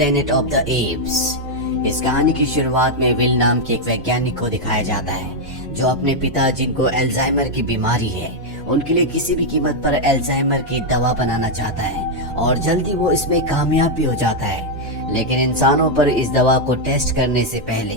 Planet of the apps. इस कहानी की शुरुआत में विल नाम के एक वैज्ञानिक को दिखाया जाता है जो अपने पिता जिनको एल्जाइमर की बीमारी है उनके लिए किसी भी कीमत पर एल्जाइमर की दवा बनाना चाहता है और जल्दी वो इसमें कामयाब भी हो जाता है। लेकिन इंसानों पर इस दवा को टेस्ट करने से पहले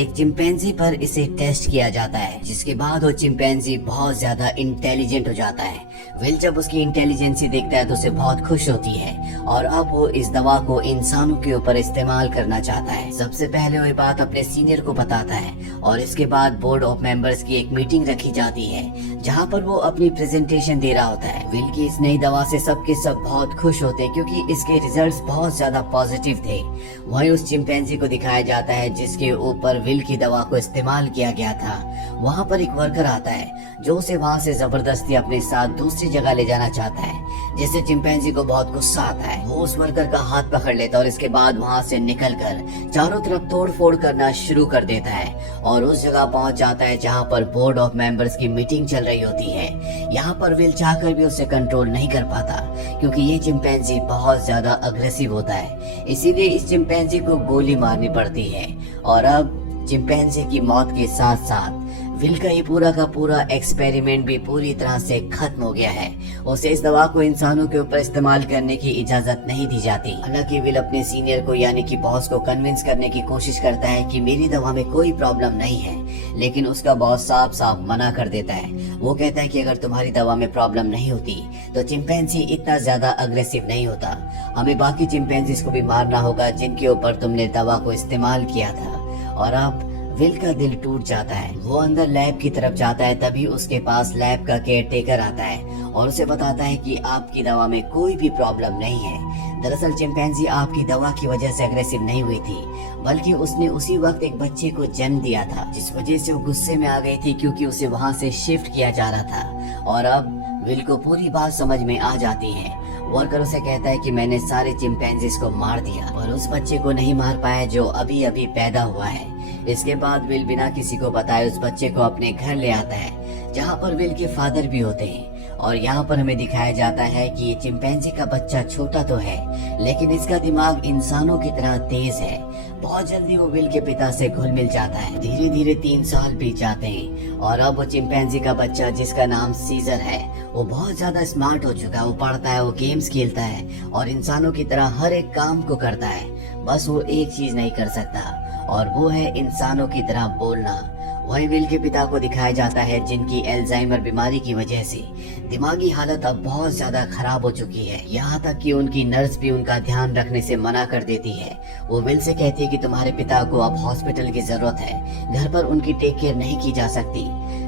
एक चिंपैंजी पर इसे टेस्ट किया जाता है, जिसके बाद वो चिंपैंजी बहुत ज्यादा इंटेलिजेंट हो जाता है। विल जब उसकी इंटेलिजेंसी देखता है तो उसे बहुत खुश होती है और अब वो इस दवा को इंसानों के ऊपर इस्तेमाल करना चाहता है। सबसे पहले वो ये बात अपने सीनियर को बताता है और इसके बाद बोर्ड ऑफ मेंबर्स की एक मीटिंग रखी जाती है जहाँ पर वो अपनी प्रेजेंटेशन दे रहा होता है। विल की इस नई दवा से सबके सब बहुत खुश होते हैं क्योंकि इसके रिजल्ट्स बहुत ज्यादा पॉजिटिव थे। वहीं उस चिंपैंजी को दिखाया जाता है जिसके ऊपर विल की दवा को इस्तेमाल किया गया था। वहाँ पर एक वर्कर आता है जो उसे वहाँ से जबरदस्ती अपने साथ दूसरी जगह ले जाना चाहता है, जिससे चिंपैंजी को बहुत गुस्सा आता है। वो उस वर्कर का हाथ पकड़ लेता है और इसके बाद वहाँ से निकलकर चारों तरफ तोड़ फोड़ करना शुरू कर देता है और उस जगह पहुँच जाता है जहाँ पर बोर्ड ऑफ मेंबर्स की मीटिंग चल रही होती है। यहाँ पर विल चाहकर भी उसे कंट्रोल नहीं कर पाता क्योंकि ये चिंपैंजी बहुत ज्यादा अग्रेसिव होता है, इसीलिए इस चिंपैंजी को गोली मारनी पड़ती है। और अब चिंपैंजी की मौत के साथ साथ विल का ये पूरा का पूरा एक्सपेरिमेंट भी पूरी तरह से खत्म हो गया है। उसे इस दवा को इंसानों के ऊपर इस्तेमाल करने की इजाजत नहीं दी जाती। हालांकि विल अपने सीनियर को यानी कि बॉस को कन्विंस करने की कोशिश करता है कि मेरी दवा में कोई प्रॉब्लम नहीं है, लेकिन उसका बॉस साफ साफ मना कर देता है। वो कहता है कि अगर तुम्हारी दवा में प्रॉब्लम नहीं होती तो चिंपैंजी इतना ज्यादा अग्रेसिव नहीं होता। हमें बाकी चिंपैंजीज को भी मारना होगा जिनके ऊपर तुमने दवा को इस्तेमाल किया था। और अब विल का दिल टूट जाता है। वो अंदर लैब की तरफ जाता है, तभी उसके पास लैब का केयर टेकर आता है और उसे बताता है कि आपकी दवा में कोई भी प्रॉब्लम नहीं है। दरअसल चिंपैंजी आपकी दवा की वजह से अग्रेसिव नहीं हुई थी, बल्कि उसने उसी वक्त एक बच्चे को जन्म दिया था, जिस वजह से वो गुस्से में आ गई थी क्योंकि उसे वहाँ से शिफ्ट किया जा रहा था। और अब विल को पूरी बात समझ में आ जाती है। वर्कर उसे कहता है कि मैंने सारे चिंपैंजीज को मार दिया और उस बच्चे को नहीं मार पाया जो अभी अभी पैदा हुआ है। इसके बाद विल बिना किसी को बताए उस बच्चे को अपने घर ले आता है जहाँ पर विल के फादर भी होते हैं। और यहाँ पर हमें दिखाया जाता है कि ये चिंपैंजी का बच्चा छोटा तो है लेकिन इसका दिमाग इंसानों की तरह तेज है। बहुत जल्दी वो विल के पिता से घुल मिल जाता है। धीरे धीरे 3 साल बीत जाते हैं और अब वो चिंपैंजी का बच्चा जिसका नाम सीजर है वो बहुत ज्यादा स्मार्ट हो चुका है। वो पढ़ता है, वो गेम्स खेलता है और इंसानों की तरह हर एक काम को करता है। बस वो एक चीज नहीं कर सकता और वो है इंसानों की तरह बोलना। वही विल के पिता को दिखाया जाता है जिनकी एल्जाइमर बीमारी की वजह से दिमागी हालत अब बहुत ज्यादा खराब हो चुकी है। यहाँ तक कि उनकी नर्स भी उनका ध्यान रखने से मना कर देती है। वो विल से कहती है कि तुम्हारे पिता को अब हॉस्पिटल की जरूरत है, घर पर उनकी टेक केयर नहीं की जा सकती।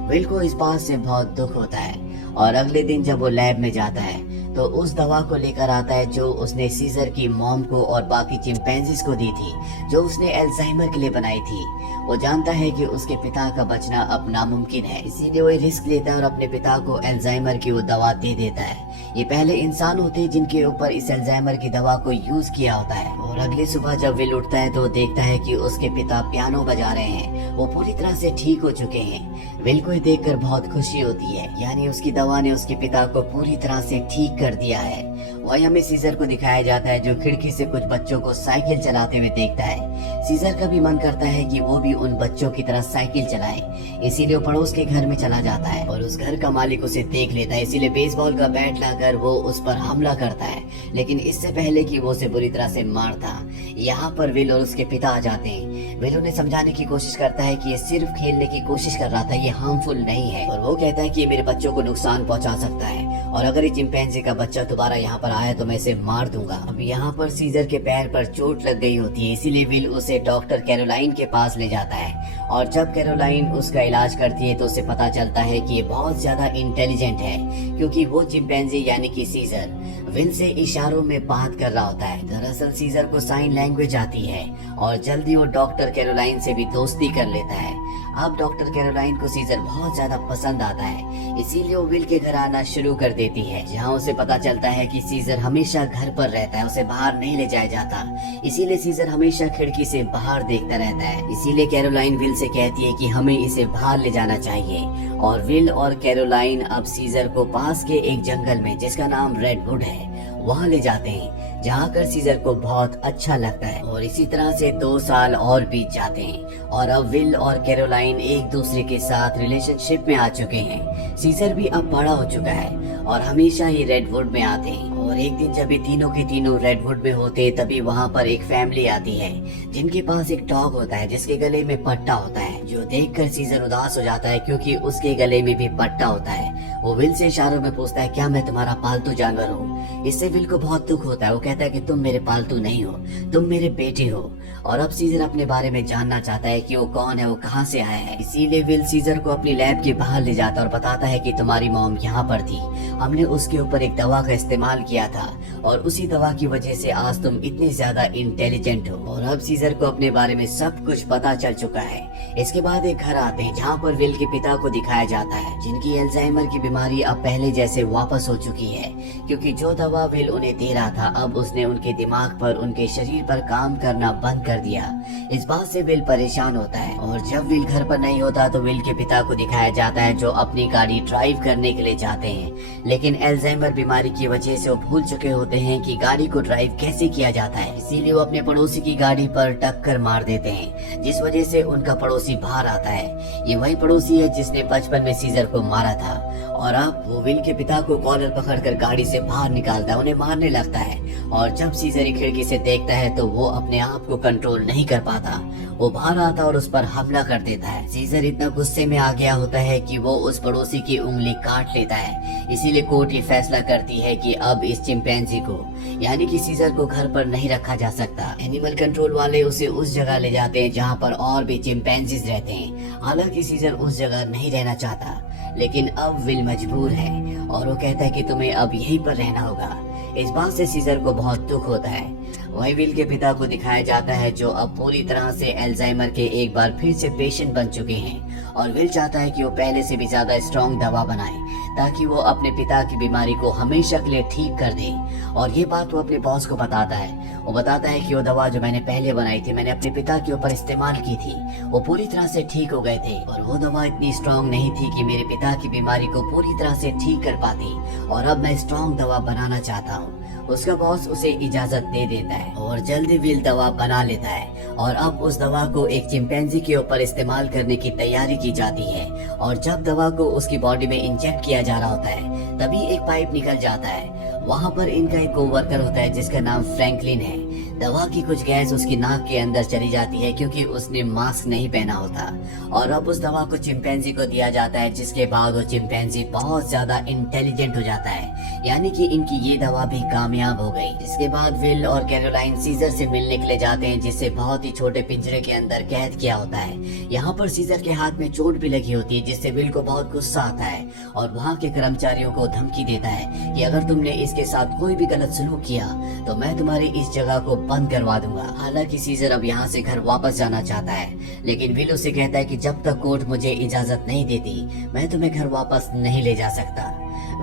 विल को इस बात से बहुत दुख होता है और अगले दिन जब वो लैब में जाता है तो उस दवा को लेकर आता है जो उसने सीजर की मॉम को और बाकी चिंपैंजीज को दी थी, जो उसने एल्जाइमर के लिए बनाई थी। वो जानता है कि उसके पिता का बचना अब नामुमकिन है, इसीलिए वो रिस्क लेता है और अपने पिता को एल्जाइमर की वो दवा दे देता है। ये पहले इंसान होते हैं जिनके ऊपर इस एल्जाइमर की दवा को यूज किया होता है। और अगली सुबह जब विल उठता है तो देखता है कि उसके पिता पियानो बजा रहे हैं, वो पूरी तरह से ठीक हो चुके हैं। विल को देखकर बहुत खुशी होती है, यानी उसकी दवा ने उसके पिता को पूरी तरह से ठीक कर दिया है। वही हमें सीजर को दिखाया जाता है जो खिड़की से कुछ बच्चों को साइकिल चलाते हुए देखता है। सीजर का भी मन करता है कि वो भी उन बच्चों की तरह साइकिल चलाए, इसीलिए वो पड़ोस के घर में चला जाता है और उस घर का मालिक उसे देख लेता है, इसीलिए बेसबॉल का बैट लाकर वो उस पर हमला करता है। लेकिन इससे पहले कि वो उसे बुरी तरह से मारता, यहाँ पर विल और उसके पिता आ जाते हैं। विल उन्हें समझाने की कोशिश करता है कि ये सिर्फ खेलने की कोशिश कर रहा था, ये हार्मफुल नहीं है। और वो कहता है कि ये मेरे बच्चों को नुकसान पहुंचा सकता है और अगर ये चिंपैंजी का बच्चा दोबारा यहाँ पर आया तो मैं इसे मार दूंगा। अब यहाँ पर सीजर के पैर पर चोट लग गई होती है, इसीलिए विल उसे डॉक्टर कैरोलाइन के पास ले जाता है। और जब कैरोलाइन उसका इलाज करती है तो उसे पता चलता है कि ये बहुत ज्यादा इंटेलिजेंट है क्योंकि वो चिंपैंजी यानी कि सीजर विल से इशारों में बात कर रहा होता है। दरअसल सीजर को साइन लैंग्वेज आती है और जल्दी वो डॉक्टर कैरोलाइन से भी दोस्ती कर लेता है। अब डॉक्टर कैरोलाइन को सीजर बहुत ज्यादा पसंद आता है, इसीलिए वो विल के घर आना शुरू कर देती है, जहाँ उसे पता चलता है कि सीजर हमेशा घर पर रहता है, उसे बाहर नहीं ले जाया जाता। इसीलिए सीजर हमेशा खिड़की से बाहर देखता रहता है। इसीलिए कैरोलाइन विल से कहती है कि हमें इसे बाहर ले जाना चाहिए और विल और कैरोलाइन अब सीजर को पास के एक जंगल में जिसका नाम रेडवुड है वहाँ ले जाते हैं, जहाँ कर सीजर को बहुत अच्छा लगता है। और इसी तरह से 2 साल और बीत जाते हैं और अब विल और कैरोलाइन एक दूसरे के साथ रिलेशनशिप में आ चुके हैं। सीजर भी अब बड़ा हो चुका है और हमेशा ही रेडवुड में आते हैं। और एक दिन जब ये तीनों के तीनों रेडवुड में होते तभी वहाँ पर एक फैमिली आती है जिनके पास एक डॉग होता है जिसके गले में पट्टा होता है, जो देखकर सीजर उदास हो जाता है क्योंकि उसके गले में भी पट्टा होता है। वो विल से इशारों में पूछता है, क्या मैं तुम्हारा पालतू जानवर हूँ? इससे विल को बहुत दुख होता है। वो कहता है कि तुम मेरे पालतू नहीं हो, तुम मेरे बेटे हो। और अब सीजर अपने बारे में जानना चाहता है कि वो कौन है, वो कहाँ से आया है। इसीलिए विल सीजर को अपनी लैब के बाहर ले जाता है और बताता है कि तुम्हारी मॉम यहाँ पर थी, हमने उसके ऊपर एक दवा का इस्तेमाल किया था और उसी दवा की वजह से आज तुम इतने ज्यादा इंटेलिजेंट हो। और अब सीजर को अपने बारे में सब कुछ पता चल चुका है। इसके बाद एक घर आते हैं जहाँ पर विल के पिता को दिखाया जाता है जिनकी अल्जाइमर की बीमारी अब पहले जैसे वापस हो चुकी है, क्योंकि जो दवा विल उन्हें दे रहा था अब उसने उनके दिमाग पर, उनके शरीर पर काम करना बंद कर दिया। इस बात से विल परेशान होता है और जब विल घर पर नहीं होता तो विल के पिता को दिखाया जाता है जो अपनी गाड़ी ड्राइव करने के लिए जाते हैं, लेकिन अल्जाइमर बीमारी की वजह से वो भूल चुके होते हैं कि गाड़ी को ड्राइव कैसे किया जाता है। इसीलिए वो अपने पड़ोसी की गाड़ी पर टक्कर मार देते हैं जिस वजह से उनका पड़ोसी बाहर आता है। ये वही पड़ोसी है जिसने बचपन में सीजर को मारा था और अब वो विल के पिता को कॉलर पकड़कर गाड़ी से बाहर निकालता है, उन्हें मारने लगता है। और जब सीजर खिड़की से देखता है तो वो अपने आप को कंट्रोल नहीं कर पाता, वो बाहर आता और उस पर हमला कर देता है। सीजर इतना गुस्से में आ गया होता है कि वो उस पड़ोसी की उंगली काट लेता है। इसीलिए कोर्ट ये फैसला करती है कि अब इस चिंपैंजी को, यानी कि सीजर को घर पर नहीं रखा जा सकता। एनिमल कंट्रोल वाले उसे उस जगह ले जाते हैं जहाँ पर और भी चिंपैंजीज रहते हैं। हालांकि सीजर उस जगह नहीं रहना चाहता, लेकिन अब विल मजबूर है और वो कहता है कि तुम्हें अब यहीं पर रहना होगा। इस बात से सीजर को बहुत दुख होता है। वही विल के पिता को दिखाया जाता है जो अब पूरी तरह से अल्जाइमर के एक बार फिर से पेशेंट बन चुके हैं और विल चाहता है कि वो पहले से भी ज्यादा स्ट्रॉन्ग दवा बनाए ताकि वो अपने पिता की बीमारी को हमेशा के लिए ठीक कर दे। और ये बात वो अपने बॉस को बताता है। वो बताता है कि वो दवा जो मैंने पहले बनाई थी, मैंने अपने पिता के ऊपर इस्तेमाल की थी, वो पूरी तरह से ठीक हो गए थे और वो दवा इतनी स्ट्रॉन्ग नहीं थी कि मेरे पिता की बीमारी को पूरी तरह से ठीक कर पाती और अब मैं स्ट्रॉन्ग दवा बनाना चाहता हूँ। उसका बॉस उसे इजाजत दे देता है और जल्दी विल दवा बना लेता है और अब उस दवा को एक चिंपैंजी के ऊपर इस्तेमाल करने की तैयारी की जाती है। और जब दवा को उसकी बॉडी में इंजेक्ट किया जा रहा होता है तभी एक पाइप निकल जाता है। वहाँ पर इनका एक कोवर्कर होता है जिसका नाम फ्रैंकलिन है। दवा की कुछ गैस उसकी नाक के अंदर चली जाती है क्योंकि उसने मास्क नहीं पहना होता और अब उस दवा को चिंपैंजी को दिया जाता है, जिसके बाद वो चिंपैंजी बहुत ज्यादा इंटेलिजेंट हो जाता है, यानी कि इनकी ये दवा भी कामयाब हो गई। इसके बाद विल और कैरोलाइन सीजर से मिलने के लिए जाते हैं जिससे बहुत ही छोटे पिंजरे के अंदर कैद किया होता है। यहाँ पर सीजर के हाथ में चोट भी लगी होती है जिससे विल को बहुत गुस्सा आता है और वहाँ के कर्मचारियों को धमकी देता है कि अगर तुमने इसके साथ कोई भी गलत सलूक किया तो मैं तुम्हारी इस जगह को बंद करवा दूंगा। हालांकि सीजर अब यहाँ से घर वापस जाना चाहता है, लेकिन विल उसे कहता है कि जब तक कोर्ट मुझे इजाजत नहीं देती मैं तुम्हें घर वापस नहीं ले जा सकता।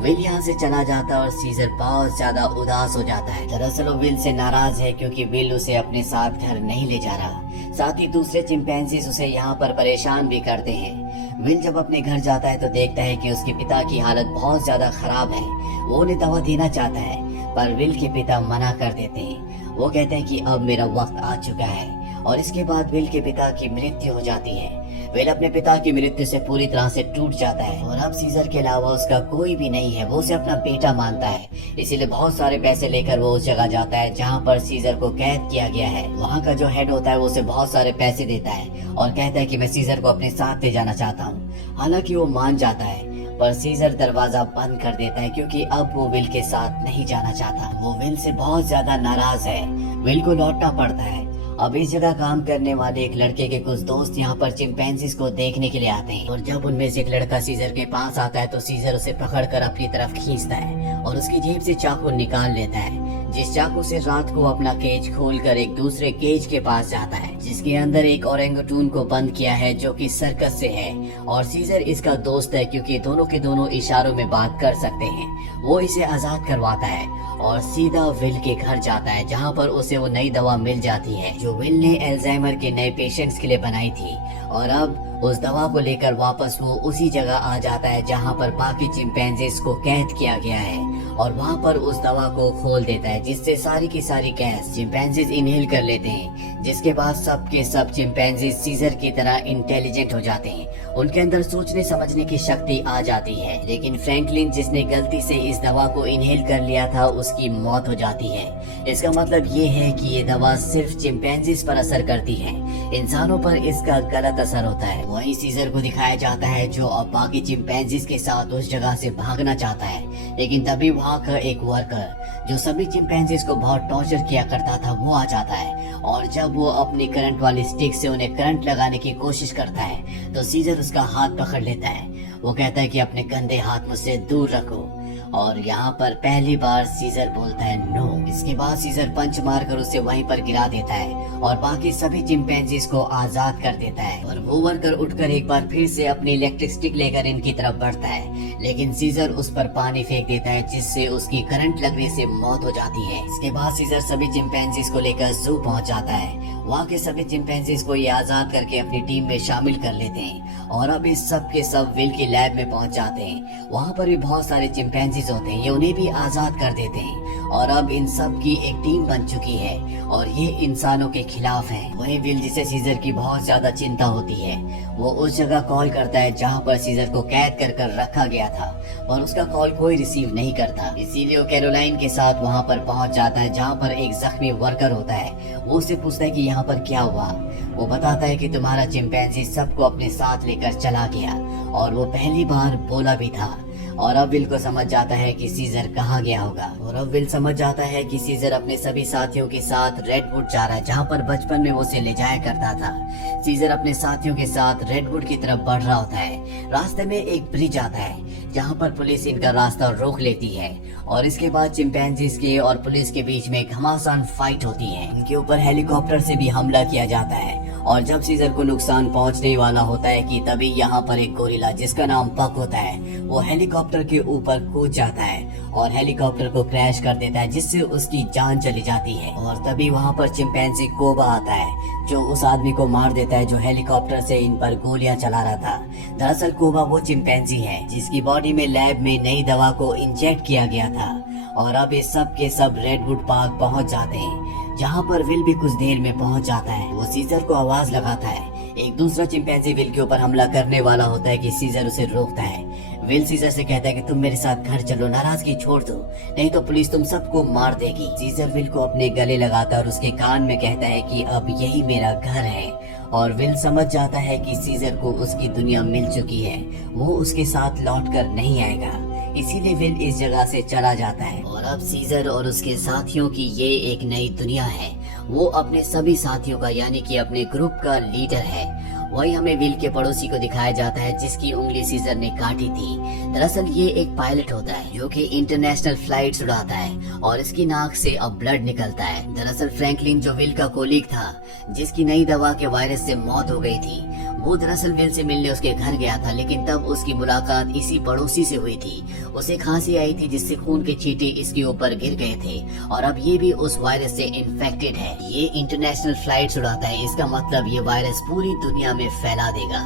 विल यहाँ से चला जाता है और सीजर बहुत ज्यादा उदास हो जाता है। दरअसल वो विल से नाराज है क्योंकि विल उसे अपने साथ घर नहीं ले जा रहा। साथ ही दूसरे चिंपैंजीज उसे यहाँ पर परेशान भी करते हैं। विल जब अपने घर जाता है तो देखता है कि उसके पिता की हालत बहुत ज्यादा खराब है। वो उन्हें दवा देना चाहता है पर विल के पिता मना कर देते हैं। वो कहते हैं कि अब मेरा वक्त आ चुका है और इसके बाद विल के पिता की मृत्यु हो जाती है। विल अपने पिता की मृत्यु से पूरी तरह से टूट जाता है और अब सीजर के अलावा उसका कोई भी नहीं है। वो उसे अपना बेटा मानता है, इसीलिए बहुत सारे पैसे लेकर वो उस जगह जाता है जहाँ पर सीजर को कैद किया गया है। वहाँ का जो हेड होता है वो उसे बहुत सारे पैसे देता है और कहता है कि मैं सीजर को अपने साथ ले जाना चाहता हूँ। हालांकि वो मान जाता है पर सीजर दरवाजा बंद कर देता है क्योंकि अब वो विल के साथ नहीं जाना चाहता। वो विल से बहुत ज्यादा नाराज है। विल को लौटना पड़ता है। अब इस जगह काम करने वाले एक लड़के के कुछ दोस्त यहाँ पर चिंपैंजीज को देखने के लिए आते हैं और जब उनमें से एक लड़का सीजर के पास आता है तो सीजर उसे पकड़कर अपनी तरफ खींचता है और उसकी जेब से चाकू निकाल लेता है, जिस चाकू से रात को अपना केज खोलकर एक दूसरे केज के पास जाता है जिसके अंदर एक ओरेंगुटून को बंद किया है जो कि सर्कस से है और सीजर इसका दोस्त है क्योंकि दोनों के दोनों इशारों में बात कर सकते हैं। वो इसे आजाद करवाता है और सीधा विल के घर जाता है जहाँ पर उसे वो नई दवा मिल जाती है जो विल ने अल्जाइमर के नए पेशेंट्स के लिए बनाई थी और अब उस दवा को लेकर वापस वो उसी जगह आ जाता है जहाँ पर बाकी चिंपैंजीज को कैद किया गया है और वहाँ पर उस दवा को खोल देता है, जिससे सारी की सारी गैस चिंपैंजीज इनहेल कर लेते हैं, जिसके बाद सब के सब चिंपैंजीज सीजर की तरह इंटेलिजेंट हो जाते हैं। उनके अंदर सोचने समझने की शक्ति आ जाती है। लेकिन फ्रैंकलिन जिसने गलती से इस दवा को इनहेल कर लिया था, उसकी मौत हो जाती है। इसका मतलब ये है कि ये दवा सिर्फ चिंपैंजीज पर असर करती है, इंसानों पर इसका गलत असर होता है। वहीं सीजर को दिखाया जाता है जो अब बाकी चिंपैंजीज के साथ उस जगह से भागना चाहता है, लेकिन तभी वहाँ का एक वर्कर जो सभी चिंपैंजीज को बहुत टॉर्चर किया करता था वो आ जाता है, और जब वो अपनी करंट वाली स्टिक से उन्हें करंट लगाने की कोशिश करता है तो सीजर उसका हाथ पकड़ लेता है। वो कहता है कि अपने गंदे हाथ मुझसे दूर रखो, और यहाँ पर पहली बार सीजर बोलता है नो। इसके बाद सीजर पंच मारकर उसे वहीं पर गिरा देता है और बाकी सभी चिंपैंजीज को आजाद कर देता है। और वो वर्कर उठकर एक बार फिर से अपनी इलेक्ट्रिक स्टिक लेकर इनकी तरफ बढ़ता है, लेकिन सीजर उस पर पानी फेंक देता है, जिससे उसकी करंट लगने से मौत हो जाती है। इसके बाद सीजर सभी चिंपैंजीज को लेकर जू पहुंच जाता है। वहाँ के सभी चिंपैंजीज को ये आजाद करके अपनी टीम में शामिल कर लेते हैं, और अब इस सब के सब विल की लैब में पहुंच जाते हैं। वहाँ पर भी बहुत सारे चिंपैंजीज होते हैं, ये उन्हें भी आजाद कर देते हैं, और अब इन सब की एक टीम बन चुकी है और ये इंसानों के खिलाफ है। वही विल, जिसे सीजर की बहुत ज्यादा चिंता होती है, वो उस जगह कॉल करता है जहाँ पर सीजर को कैद कर रखा गया था, और उसका कॉल कोई रिसीव नहीं करता। इसीलिए वो कैरोलाइन के साथ वहाँ पर पहुँच जाता है, जहाँ पर एक जख्मी वर्कर होता है। वो उससे पूछता है कि यहाँ पर क्या हुआ। वो बताता है कि तुम्हारा चिंपैंजी सबको अपने साथ लेकर चला गया, और वो पहली बार बोला भी था। और अब विल को समझ जाता है कि सीजर कहाँ गया होगा, और अब विल समझ जाता है कि सीजर अपने सभी साथियों के साथ रेडवुड जा रहा है, जहाँ पर बचपन में वो उसे ले जाया करता था। सीजर अपने साथियों के साथ रेडवुड की तरफ बढ़ रहा होता है। रास्ते में एक ब्रिज आता है जहाँ पर पुलिस इनका रास्ता रोक लेती है, और इसके बाद चिंपैंजीज के और पुलिस के बीच में एक घमासान फाइट होती है। इनके ऊपर हेलीकॉप्टर से भी हमला किया जाता है, और जब सीजर को नुकसान पहुंचने वाला होता है कि तभी यहाँ पर एक गोरिल्ला जिसका नाम पक होता है, वो हेलीकॉप्टर के ऊपर कूद जाता है और हेलीकॉप्टर को क्रैश कर देता है, जिससे उसकी जान चली जाती है। और तभी वहाँ पर चिंपैंजी कोबा आता है, जो उस आदमी को मार देता है जो हेलीकॉप्टर से इन पर गोलियां चला रहा था। दरअसल कोबा वो चिंपैंजी है जिसकी बॉडी में लैब में नई दवा को इंजेक्ट किया गया था। और अब ये सब के सब रेडवुड पार्क पहुंच जाते हैं, जहां पर विल भी कुछ देर में पहुंच जाता है। वो सीजर को आवाज लगाता है। एक दूसरा चिंपैंजी विल के ऊपर हमला करने वाला होता है कि सीजर उसे रोकता है। विल सीजर से कहता है कि तुम मेरे साथ घर चलो, नाराजगी छोड़ दो, नहीं तो पुलिस तुम सबको मार देगी। सीजर विल को अपने गले लगाता है और उसके कान में कहता है कि अब यही मेरा घर है। और विल समझ जाता है कि सीजर को उसकी दुनिया मिल चुकी है, वो उसके साथ लौट कर नहीं आएगा। इसीलिए विल इस जगह से चला जाता है। और अब सीजर और उसके साथियों की ये एक नई दुनिया है। वो अपने सभी साथियों का यानी कि अपने ग्रुप का लीडर है। वही हमें विल के पड़ोसी को दिखाया जाता है जिसकी उंगली सीजर ने काटी थी। दरअसल ये एक पायलट होता है जो कि इंटरनेशनल फ्लाइट्स उड़ाता है और इसकी नाक से अब ब्लड निकलता है। दरअसल फ्रैंकलिन जो विल का कोलीग था, जिसकी नई दवा के वायरस से मौत हो गई थी, वो दरअसल विल से मिलने उसके घर गया था, लेकिन तब उसकी मुलाकात इसी पड़ोसी से हुई थी। उसे खांसी आई थी जिससे खून के छींटे इसके ऊपर गिर गए थे और अब ये भी उस वायरस से इन्फेक्टेड है। ये इंटरनेशनल फ्लाइट्स उड़ाता है, इसका मतलब ये वायरस पूरी दुनिया में फैला देगा,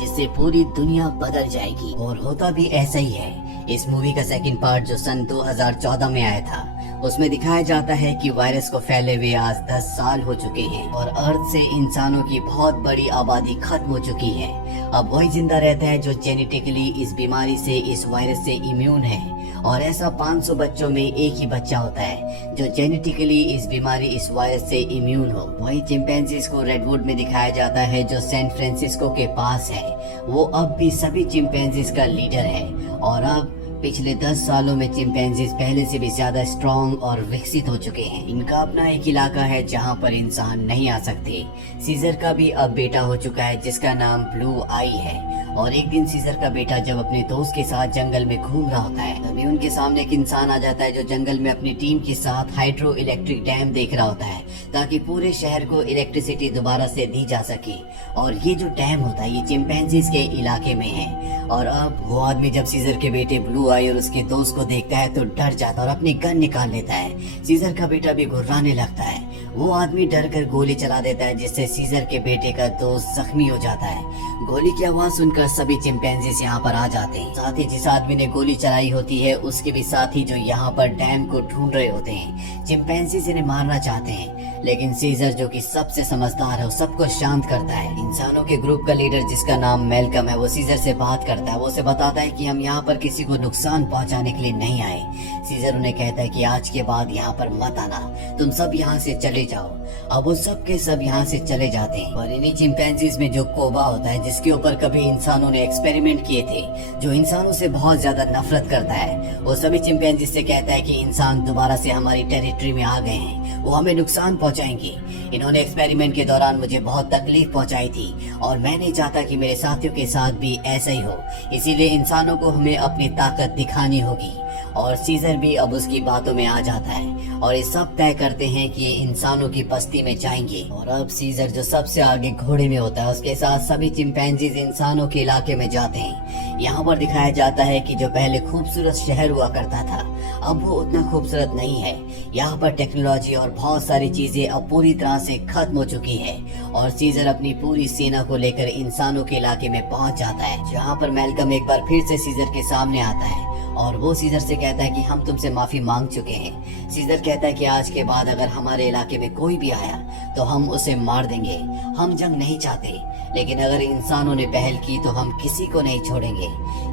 जिससे पूरी दुनिया बदल जाएगी। और होता भी ऐसा ही है। इस मूवी का सेकंड पार्ट जो सन 2014 में आया था, उसमें दिखाया जाता है कि वायरस को फैले हुए आज 10 साल हो चुके हैं और अर्थ से इंसानों की बहुत बड़ी आबादी खत्म हो चुकी है। अब वही जिंदा रहता है जो जेनेटिकली इस बीमारी से, इस वायरस से इम्यून है। और ऐसा 500 बच्चों में एक ही बच्चा होता है जो जेनेटिकली इस बीमारी, इस वायरस से इम्यून हो। वही चिंपैंजीज को रेडवुड में दिखाया जाता है जो सैन फ्रांसिस्को के पास है। वो अब भी सभी चिंपैंजीज का लीडर है और अब पिछले 10 सालों में चिंपैंजीज पहले से भी ज्यादा स्ट्रॉन्ग और विकसित हो चुके हैं। इनका अपना एक इलाका है जहाँ पर इंसान नहीं आ सकते। सीजर का भी अब बेटा हो चुका है जिसका नाम ब्लू आई है। और एक दिन सीजर का बेटा जब अपने दोस्त के साथ जंगल में घूम रहा होता है, तभी उनके सामने एक इंसान आ जाता है जो जंगल में अपनी टीम के साथ हाइड्रो इलेक्ट्रिक डैम देख रहा होता है ताकि पूरे शहर को इलेक्ट्रिसिटी दोबारा से दी जा सके। और ये जो डैम होता है ये चिंपैंजीज के इलाके में है। और अब वो आदमी जब सीजर के बेटे ब्लू आई और उसके दोस्त को देखता है तो डर जाता है और अपनी गन निकाल लेता है। सीजर का बेटा भी घुर्राने लगता है वो आदमी डर कर गोली चला देता है, जिससे सीजर के बेटे का दोस्त जख्मी हो जाता है। गोली की आवाज सुनकर सभी चिंपैंजीज यहाँ पर आ जाते हैं। साथ ही जिस आदमी ने गोली चलाई होती है उसके भी साथी जो यहाँ पर डैम को ढूंढ रहे होते हैं। चिंपैंजीज इन्हें मारना चाहते हैं, लेकिन सीजर जो कि सबसे समझदार है वो सबको शांत करता है। इंसानों के ग्रुप का लीडर जिसका नाम मेलकम है, वो सीजर से बात करता है। वो उसे बताता है कि हम यहाँ पर किसी को नुकसान पहुँचाने के लिए नहीं आए। सीजर उन्हें कहता है कि आज के बाद यहाँ पर मत आना, तुम सब यहाँ से चले जाओ। अब वो सब के सब यहाँ से चले जाते हैं। और इन्हीं चिंपैंजीज में जो कोबा होता है, जिसके ऊपर कभी इंसानों ने एक्सपेरिमेंट किए थे, जो इंसानों से बहुत ज्यादा नफरत करता है, वो सभी चिंपैंजीज से कहता है कि इंसान दोबारा से हमारी टेरिटरी में आ गए हैं, वो हमें नुकसान पहुंचाएंगे। इन्होंने एक्सपेरिमेंट के दौरान मुझे बहुत तकलीफ पहुंचाई थी और मैं नहीं चाहता कि मेरे साथियों के साथ भी ऐसा ही हो। इसीलिए इंसानों को हमें अपनी ताकत दिखानी होगी। और सीजर भी अब उसकी बातों में आ जाता है और ये सब तय करते हैं कि ये इंसानों की बस्ती में जाएंगे। और अब सीजर जो सबसे आगे घोड़े में होता है, उसके साथ सभी चिंपैंजीज इंसानों के इलाके में जाते हैं। यहाँ पर दिखाया जाता है कि जो पहले खूबसूरत शहर हुआ करता था, अब वो उतना खूबसूरत नहीं है। यहाँ पर टेक्नोलॉजी और बहुत सारी चीजें अब पूरी तरह से खत्म हो चुकी है। और सीजर अपनी पूरी सेना को लेकर इंसानों के इलाके में पहुंच जाता है, जहाँ पर मेलकम एक बार फिर से सीजर के सामने आता है और वो सीजर से कहता है कि हम तुमसे माफी मांग चुके हैं। सीजर कहता है कि आज के बाद अगर हमारे इलाके में कोई भी आया तो हम उसे मार देंगे। हम जंग नहीं चाहते, लेकिन अगर इंसानों ने पहल की तो हम किसी को नहीं छोड़ेंगे।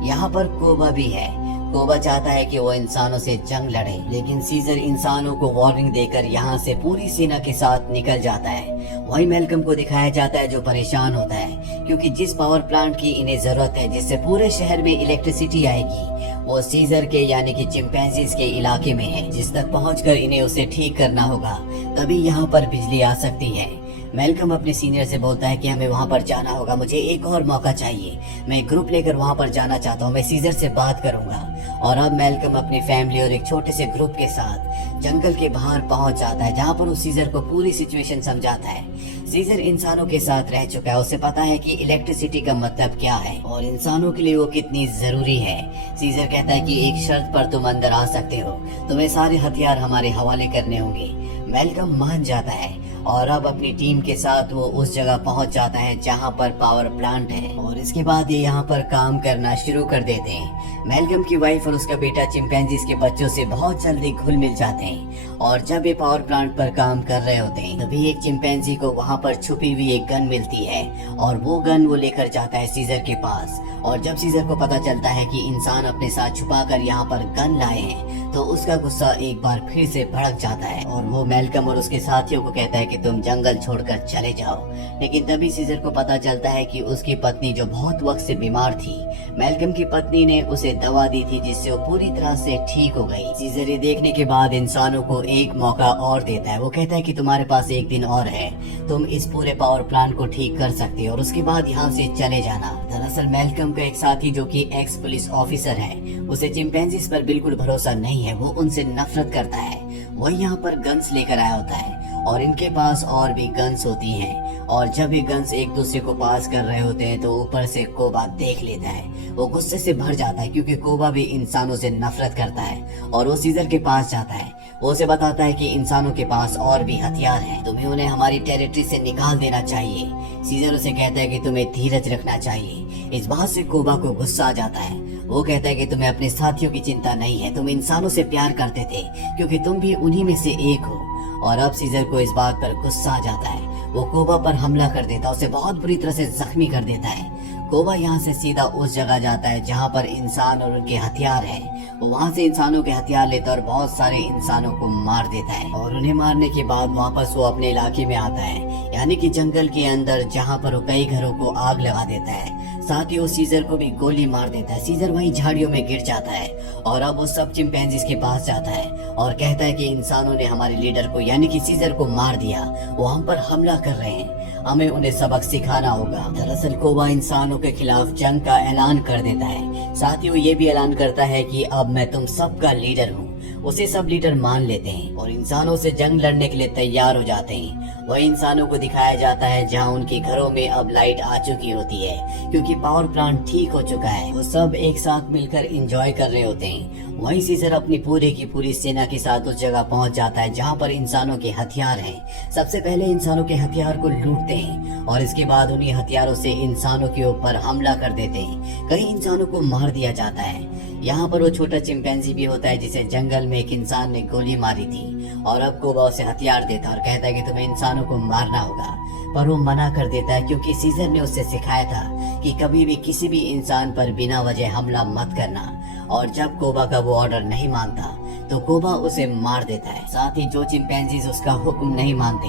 यहाँ पर कोबा भी है। कोबा चाहता है कि वो इंसानों से जंग लड़े, लेकिन सीजर इंसानों को वार्निंग देकर यहाँ से पूरी सेना के साथ निकल जाता है। वही मेलकम को दिखाया जाता है जो परेशान होता है, क्योंकि जिस पावर प्लांट की इन्हें जरूरत है, जिससे पूरे शहर में इलेक्ट्रिसिटी आएगी, वो सीजर के यानी कि चिंपैंजीज के इलाके में है, जिस तक पहुंचकर इन्हें उसे ठीक करना होगा, तभी यहाँ पर बिजली आ सकती है। मेलकम अपने सीनियर से बोलता है कि हमें वहाँ पर जाना होगा, मुझे एक और मौका चाहिए, मैं ग्रुप लेकर वहाँ पर जाना चाहता हूँ, मैं सीजर से बात करूंगा। और अब मेलकम अपनी फैमिली और एक छोटे से ग्रुप के साथ जंगल के बाहर पहुंच जाता है, जहाँ पर वो सीजर को पूरी सिचुएशन समझाता है। सीजर इंसानों के साथ रह चुका है, उसे पता है कि इलेक्ट्रिसिटी का मतलब क्या है और इंसानों के लिए वो कितनी जरूरी है। सीजर कहता है कि एक शर्त पर तुम अंदर आ सकते हो, तुम्हें सारे हथियार हमारे हवाले करने होंगे। मेलकम मान जाता है और अब अपनी टीम के साथ वो उस जगह पहुंच जाता है जहां पर पावर प्लांट है, और इसके बाद ये यहाँ पर काम करना शुरू कर देते हैं। मेलकम की वाइफ और उसका बेटा चिंपैंजीज के बच्चों से बहुत जल्दी घुल मिल जाते हैं, और जब ये पावर प्लांट पर काम कर रहे होते हैं तभी एक चिंपैंजी को वहाँ पर छुपी हुई एक गन मिलती है, और वो गन वो लेकर जाता है सीजर के पास। और जब सीजर को पता चलता है कि इंसान अपने साथ छुपाकर यहाँ पर गन लाए हैं, तो उसका गुस्सा एक बार फिर से भड़क जाता है और वो मेलकम और उसके साथियों को कहता है कि तुम जंगल छोड़कर चले जाओ। लेकिन तभी सीजर को पता चलता है कि उसकी पत्नी जो बहुत वक्त से बीमार थी, मेलकम की पत्नी ने उसे दवा दी थी जिससे वो पूरी तरह से ठीक हो गई। सीजर ये देखने के बाद इंसानों को एक मौका और देता है। वो कहता है कि तुम्हारे पास एक दिन और है, तुम इस पूरे पावर प्लांट को ठीक कर सकते हो और उसके बाद यहाँ से चले जाना। दरअसल मेलकम का एक साथी जो कि एक्स पुलिस ऑफिसर है, उसे चिंपैंजीज पर बिल्कुल भरोसा नहीं है, वो उनसे नफरत करता है। वह यहाँ पर गन्स लेकर आया होता है और इनके पास और भी गन्स होती हैं, और जब ये गन्स एक दूसरे को पास कर रहे होते हैं तो ऊपर से कोबा देख लेता है। वो गुस्से से भर जाता है क्योंकि कोबा भी इंसानों से नफरत करता है, और वो सीजर के पास जाता है। वो उसे बताता है कि इंसानों के पास और भी हथियार हैं, तुम्हें उन्हें हमारी टेरिटरी से निकाल देना चाहिए। सीजर उसे कहता है कि तुम्हें धीरज रखना चाहिए। इस बात से कोबा को गुस्सा आ जाता है। वो कहता है कि तुम्हें अपने साथियों की चिंता नहीं है, तुम इंसानों से प्यार करते थे क्योंकि तुम भी उन्हीं में से एक हो। और अब सीजर को इस बात पर गुस्सा आ जाता है। वो कोबा पर हमला कर देता है, उसे बहुत बुरी तरह से जख्मी कर देता है। कोबा यहाँ से सीधा उस जगह जाता है जहाँ पर इंसान और उनके हथियार हैं। वो वहाँ से इंसानों के हथियार लेता है और बहुत सारे इंसानों को मार देता है, और उन्हें मारने के बाद वापस वो अपने इलाके में आता है, यानी कि जंगल के अंदर, जहाँ पर वो कई घरों को आग लगा देता है। साथ ही वो सीजर को भी गोली मार देता है। सीजर वहीं झाड़ियों में गिर जाता है, और अब वो सब चिंपैंजीज के पास जाता है और कहता है कि इंसानों ने हमारे लीडर को यानी कि सीजर को मार दिया, वो हम पर हमला कर रहे हैं, हमें उन्हें सबक सिखाना होगा। दरअसल कोबा इंसानों के खिलाफ जंग का ऐलान कर देता है। साथ ही वो ये भी ऐलान करता है कि अब मैं तुम सबका लीडर हूँ। उसे सब लीडर मान लेते हैं और इंसानों से जंग लड़ने के लिए तैयार हो जाते हैं। वही इंसानों को दिखाया जाता है जहां उनके घरों में अब लाइट आ चुकी होती है क्योंकि पावर प्लांट ठीक हो चुका है। वो सब एक साथ मिलकर एंजॉय कर रहे होते हैं। वहीं सीजर अपनी पूरी की पूरी सेना के साथ उस जगह पहुंच जाता है जहां पर इंसानों के हथियार हैं। सबसे पहले इंसानों के हथियार को लूटते हैं और इसके बाद उन्हीं हथियारों से इंसानों के ऊपर हमला कर देते हैं। कई इंसानों को मार दिया जाता है। यहाँ पर वो छोटा चिंपैंजी भी होता है जिसे जंगल में एक इंसान ने गोली मारी थी और अब कोबा उसे हथियार देता है और कहता है कि तुम्हें इंसानों को मारना होगा, पर वो मना कर देता है क्योंकि सीजर ने उससे सिखाया था कि कभी भी किसी भी इंसान पर बिना वजह हमला मत करना। और जब कोबा का वो ऑर्डर नहीं मानता तो कोबा उसे मार देता है। साथ ही जो चिंपैंजीज उसका हुक्म नहीं मानते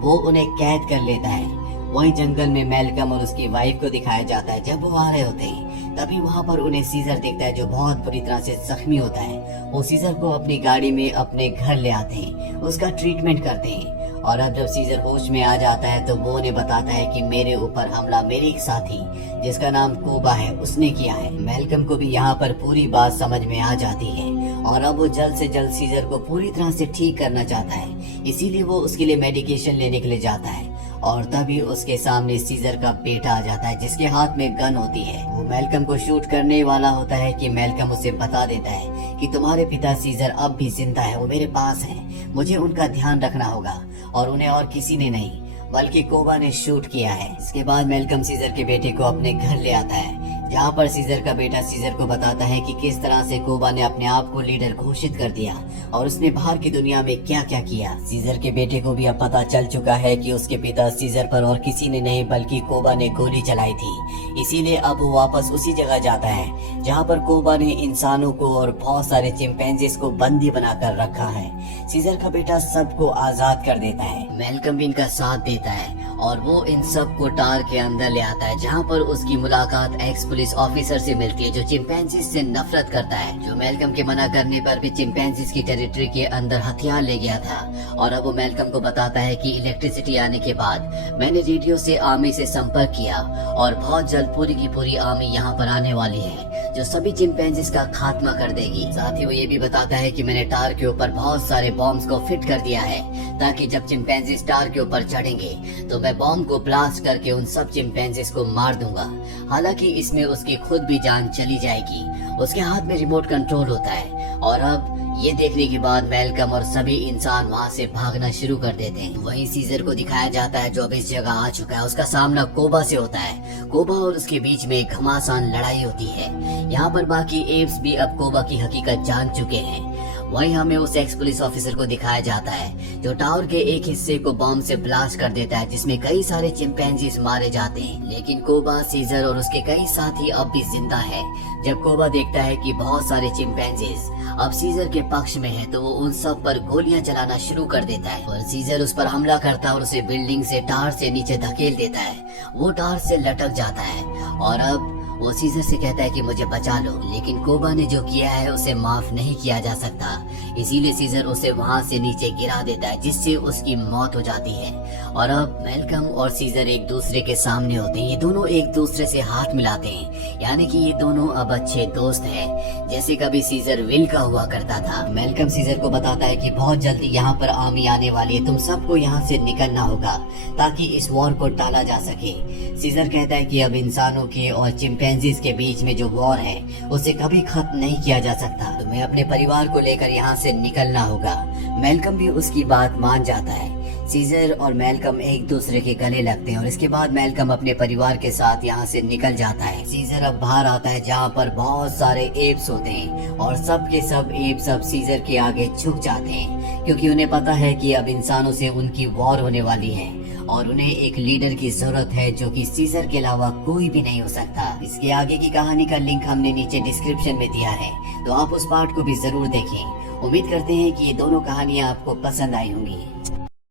वो उन्हें कैद कर लेता है। वहीं जंगल में मैल्कम और उसकी वाइफ को दिखाया जाता है। जब वो आ रहे होते हैं तभी वहाँ पर उन्हें सीजर देखता है जो बहुत बुरी तरह से जख्मी होता है। वो सीजर को अपनी गाड़ी में अपने घर ले आते हैं, उसका ट्रीटमेंट करते हैं और अब जब सीजर होश में आ जाता है तो वो उन्हें बताता है कि मेरे ऊपर हमला मेरे एक साथी जिसका नाम कोबा है उसने किया है। मैल्कम को भी यहाँ पर पूरी बात समझ में आ जाती है और अब वो जल्द से जल्द सीजर को पूरी तरह से ठीक करना चाहता है, इसीलिए वो उसके लिए मेडिकेशन लेने के लिए जाता है। और तभी उसके सामने सीजर का बेटा आ जाता है जिसके हाथ में गन होती है। वो मैल्कम को शूट करने वाला होता है कि मैल्कम उसे बता देता है कि तुम्हारे पिता सीजर अब भी जिंदा है, वो मेरे पास है, मुझे उनका ध्यान रखना होगा। और उन्हें और किसी ने नहीं बल्कि कोबा ने शूट किया है। इसके बाद मैल्कम सीजर के बेटे को अपने घर ले आता है जहाँ पर सीजर का बेटा सीजर को बताता है कि किस तरह से कोबा ने अपने आप को लीडर घोषित कर दिया और उसने बाहर की दुनिया में क्या क्या किया। सीजर के बेटे को भी अब पता चल चुका है कि उसके पिता सीजर पर और किसी ने नहीं बल्कि कोबा ने गोली चलाई थी। इसीलिए अब वो वापस उसी जगह जाता है जहाँ पर कोबा ने इंसानों को और बहुत सारे चिंपैंजीज को बंदी बनाकर रखा है। सीजर का बेटा सबको आजाद कर देता है। मैल्कम भी इनका साथ देता है और वो इन सब को टार के अंदर ले आता है जहाँ पर उसकी मुलाकात एक्स पुलिस ऑफिसर से मिलती है जो चिंपैंजीज से नफरत करता है, जो मैल्कम के मना करने पर भी चिंपैंजीज की टेरिटरी के अंदर हथियार ले गया था। और अब वो मैल्कम को बताता है कि इलेक्ट्रिसिटी आने के बाद मैंने रेडियो से आर्मी से संपर्क किया और बहुत जल्द पूरी की पूरी आर्मी यहाँ पर आने वाली है जो सभी चिंपैंजीज का खात्मा कर देगी। साथ ही वो ये भी बताता है कि मैंने टार के ऊपर बहुत सारे बॉम्ब्स को फिट कर दिया है ताकि जब चिंपैंजीज टार के ऊपर चढ़ेंगे तो मैं बॉम्ब को ब्लास्ट करके उन सब चिंपैंजीज को मार दूंगा। हालांकि इसमें उसकी खुद भी जान चली जाएगी। उसके हाथ में रिमोट कंट्रोल होता है और अब ये देखने के बाद मैल्कम और सभी इंसान वहाँ से भागना शुरू कर देते हैं। वहीं सीजर को दिखाया जाता है जो अब इस जगह आ चुका है। उसका सामना कोबा से होता है। कोबा और उसके बीच में एक घमासान लड़ाई होती है। यहाँ पर बाकी एप्स भी अब कोबा की हकीकत जान चुके हैं। वहीं हमें उस एक्स पुलिस ऑफिसर को दिखाया जाता है जो टावर के एक हिस्से को बॉम्ब से ब्लास्ट कर देता है जिसमें कई सारे चिंपैंजीज मारे जाते हैं। लेकिन कोबा, सीजर और उसके कई साथी अब भी जिंदा है। जब कोबा देखता है कि बहुत सारे चिंपैंजीज अब सीजर के पक्ष में है तो वो उन सब पर गोलियां चलाना शुरू कर देता है और सीजर उस पर हमला करता है और उसे बिल्डिंग से टार से नीचे धकेल देता है। वो टार से लटक जाता है और अब वो सीजर से कहता है कि मुझे बचा लो, लेकिन कोबा ने जो किया है उसे माफ नहीं किया जा सकता। इसीलिए सीजर उसे वहाँ से नीचे गिरा देता है जिससे उसकी मौत हो जाती है। और अब मैल्कम और सीजर एक दूसरे के सामने होते हैं। ये दोनों एक दूसरे से हाथ मिलाते हैं, यानी कि ये दोनों अब अच्छे दोस्त हैं, जैसे कभी सीजर विल का हुआ करता था। मैल्कम सीजर को बताता है कि बहुत जल्दी यहाँ पर आर्मी आने वाली है, तुम सबको यहाँ से निकलना होगा ताकि इस वॉर को टाला जा सके। सीजर कहता है कि अब इंसानों के और चिंपैंजीज के बीच में जो वॉर है उसे कभी खत्म नहीं किया जा सकता, तुम्हें अपने परिवार को लेकर यहाँ से निकलना होगा। मैल्कम भी उसकी बात मान जाता है। सीजर और मैल्कम एक दूसरे के गले लगते हैं और इसके बाद मैल्कम अपने परिवार के साथ यहाँ से निकल जाता है। सीजर अब बाहर आता है जहाँ पर बहुत सारे एप्स होते हैं और सब के सब एप्स अब सीजर के आगे झुक जाते हैं क्योंकि उन्हें पता है कि अब इंसानों से उनकी वॉर होने वाली है और उन्हें एक लीडर की जरूरत है जो कि सीजर के अलावा कोई भी नहीं हो सकता। इसके आगे की कहानी का लिंक हमने नीचे डिस्क्रिप्शन में दिया है, तो आप उस पार्ट को भी जरूर देखें। उम्मीद करते हैं कि ये दोनों कहानियाँ आपको पसंद आई होंगी।